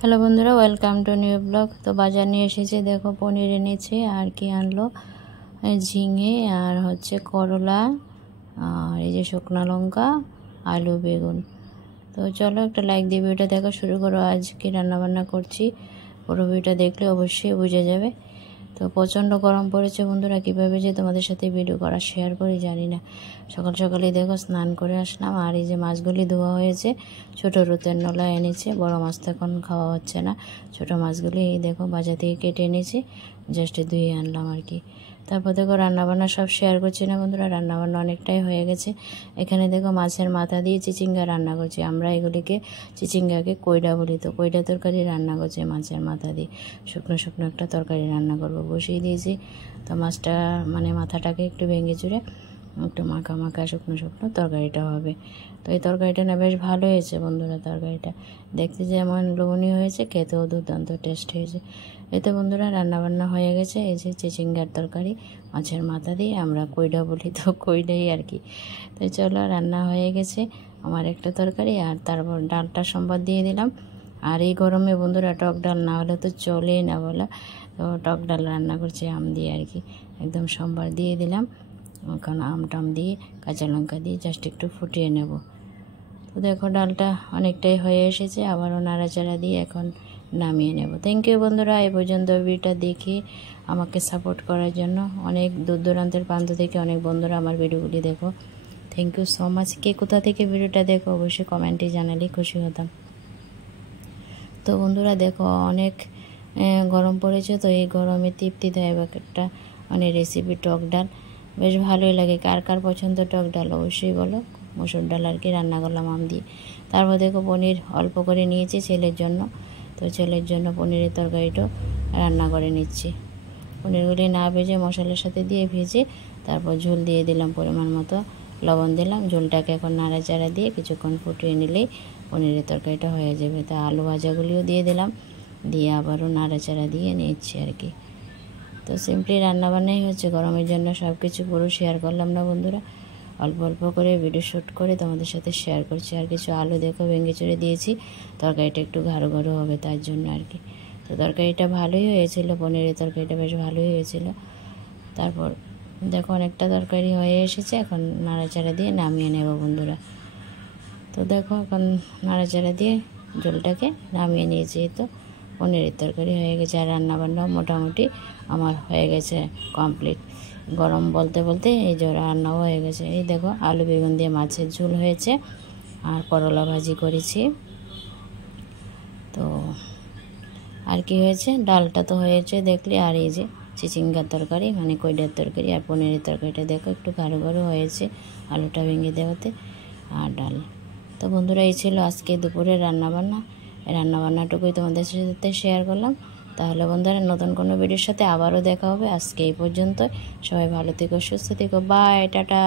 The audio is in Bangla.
হ্যালো বন্ধুরা, ওয়েলকাম টু নিউ ব্লগ। তো বাজার নিয়ে এসেছে, দেখো পনির এনেছে আর কি আনলো, ঝিঙে আর হচ্ছে করলা আর এই যে শুকনো লঙ্কা, আলু, বেগুন। তো চলো একটা লাইক দিয়ে ভিডিওটা দেখা শুরু করো। আজ কি রান্নাবান্না করছি পুরো ভিডিওটা দেখলে অবশ্যই বুঝে যাবে। তো প্রচণ্ড গরম পড়েছে বন্ধুরা, কীভাবে যে তোমাদের সাথে ভিডিও করা শেয়ার করি জানি না। সকাল সকালেই দেখো স্নান করে আসলাম, আর এই যে মাছগুলি ধোয়া হয়েছে, ছোটো রুতের নলা এনেছে, বড় মাছ তো এখন খাওয়া হচ্ছে না। ছোটো মাছগুলি এই দেখো বাজার থেকে কেটে এনেছি, জাস্ট ধুয়ে আনলাম আর কি। তারপর দেখো রান্নাবান্না সব শেয়ার করছি না বন্ধুরা, রান্নাবান্না অনেকটাই হয়ে গেছে। এখানে দেখো মাছের মাথা দিয়ে চিচিঙ্গা রান্না করছি, আমরা এগুলিকে চিচিঙ্গাকে কইডা বলি। তো কইডা তরকারি রান্না করছি মাছের মাথা দিয়ে, শুকনো শুকনো একটা তরকারি রান্না করবো বসিয়ে দিয়েছি। তো মাছটা মানে মাথাটাকে একটু ভেঙে চুড়ে একটু মাখা মাখা শুকনো শুকনো তরকারিটা হবে। তো এই তরকারিটা না বেশ ভালো হয়েছে বন্ধুরা, তরকারিটা দেখতে যেমন লোভনীয় হয়েছে, খেতেও দুর্দান্ত টেস্ট হয়েছে। এতে বন্ধুরা রান্নাবান্না হয়ে গেছে। এই যে চিচিঙ্গার তরকারি মাছের মাথা দিয়ে, আমরা কইডা বলি, তো কইডাই আর কি। তো চলো রান্না হয়ে গেছে আমার একটা তরকারি, আর তারপর ডালটা সম্বাদ দিয়ে দিলাম। আর এই গরমে বন্ধুরা টক ডাল না হলে তো চলেই না বলা। তো টক ডাল রান্না করছি আম দিয়ে আর কি, একদম সম্বার দিয়ে দিলাম। এখন আম টাম দিয়ে কাঁচা লঙ্কা দিয়ে জাস্ট একটু ফুটিয়ে নেব। তো দেখো ডালটা অনেকটাই হয়ে এসেছে, আবারও নাড়াচাড়া দিয়ে এখন নামিয়ে নেব। থ্যাংক ইউ বন্ধুরা, এই পর্যন্ত ভিডিওটা দেখে আমাকে সাপোর্ট করার জন্য। অনেক দূর দূরান্তের প্রান্ত থেকে অনেক বন্ধুরা আমার ভিডিওগুলি দেখো, থ্যাংক ইউ সো মাচ। কে কোথা থেকে ভিডিওটা দেখো অবশ্যই কমেন্টে জানালে খুশি হতাম। তো বন্ধুরা দেখো অনেক গরম পড়েছে, তো এই গরমে তৃপ্তি দেয় একটা মানে রেসিপি টক ডাল, বেশ ভালোই লাগে। কার কার পছন্দ টক ডাল অবশ্যই বলো। মসুর ডাল আর কি রান্না করলাম আম দিয়ে। তারপর দেখো পনির অল্প করে নিয়েছি ছেলের জন্য, তো ছেলের জন্য পনিরের তরকারিটাও রান্না করে নিচ্ছি। পনিরগুলি না ভেজে মশলার সাথে দিয়ে ভেজে তারপর ঝোল দিয়ে দিলাম, পরিমাণ মতো লবণ দিলাম। ঝোলটাকে এখন নাড়াচাড়া দিয়ে কিছুক্ষণ ফুটিয়ে নিলেই পনিরের তরকারিটা হয়ে যাবে। তা আলু ভাজাগুলিও দিয়ে দিলাম, দিয়ে আবারও নাড়াচাড়া দিয়ে নিচ্ছি আর কি। তো সিম্পলি রান্নাবান্নাই হচ্ছে, গরমের জন্য সব কিছু পুরো শেয়ার করলাম না বন্ধুরা, অল্প অল্প করে ভিডিও শ্যুট করে তোমাদের সাথে শেয়ার করছি। আর কিছু আলু দেখো ভেঙে চড়ে দিয়েছি, তরকারিটা একটু গাঢ় গাঢ় হবে তার জন্য আর কি। তো তরকারিটা ভালোই হয়েছিল, পনিরের তরকারিটা বেশ ভালোই হয়েছিল। তারপর দেখো অনেকটা তরকারি হয়ে এসেছে, এখন নাড়াচাড়া দিয়ে নামিয়ে নেব বন্ধুরা। তো দেখো এখন নাড়াচাড়া দিয়ে ঝোলটাকে নামিয়ে নিয়েছি। তো পনিরের তরকারি হয়ে গেছে, আর রান্নাবান্নাও মোটামুটি আমার হয়ে গেছে কমপ্লিট। গরম বলতে বলতে এই যে রান্নাও হয়ে গেছে। এই দেখো আলু বেগুন দিয়ে মাছের ঝোল হয়েছে, আর করলা ভাজি করেছি। তো আর কি হয়েছে, ডালটা তো হয়েছে দেখলে, আর এই যে চিচিঙ্গার তরকারি মানে কইডার তরকারি আর পনিরের তরকারিটা দেখো একটু গাঢ় গাঢ় হয়েছে আলুটা ভেঙে দেওয়াতে, আর ডাল। তো বন্ধুরা এই ছিল আজকে দুপুরের রান্নাবান্না। রান্নাবান্নাটুকুই তোমাদের সাথে শেয়ার করলাম। তাহলে বন্ধুরা নতুন কোনো ভিডিওর সাথে আবারও দেখা হবে। আজকে এই পর্যন্ত, সবাই ভালো থেকো, সুস্থ থেকো, বাই, টাটা।